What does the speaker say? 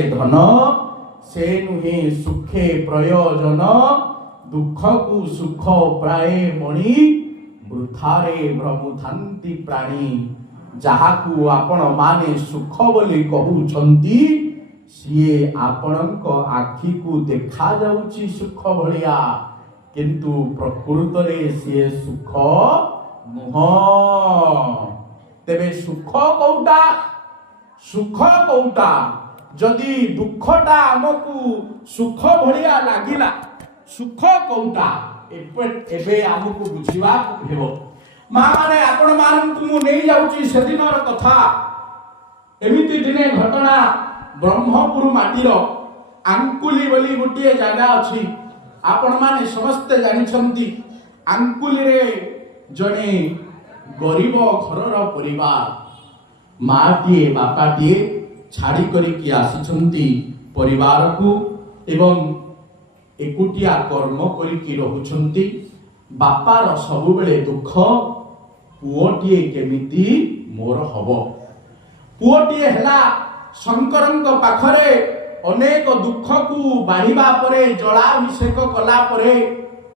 धन से नुहे सुखे प्रयोजन दुख को सुख प्राय मणि वृथारे भ्रमुथांति प्राणी जहाकू आपण माने सुख बोली कहउछंती सीए आपणक आखि को देखा जाउची सुख भलिया किंतु प्रकृत रे सीए सुख नुह। तेबे सुख कौटा जदि दुखटा आमको सुख भलिया लागिला सुख कौटा एबे आमको बुझिबा हेबो। माने आपण मानकु मु नै जाउची सेदिनर कथा। एमिति दिने घटना ब्रह्मपुर माटीर आंकुली बोली गोटे जागा अछि। आपण माने समस्त जानिछंती आंकुली रे जने गरीब घरर परिवार माटीए बापाटीए छाड़ी करिकी आसिछंती परिवार को एवं एकुटिया कर्म करिकी रहुछंती। बापार सबुबेले दुख पुओटीए केमिति मोर हबो। पुओटीए हला शंकरंक पाखरे अनेक दुख को बाढ़िबा परे जलाभिषेक कला परे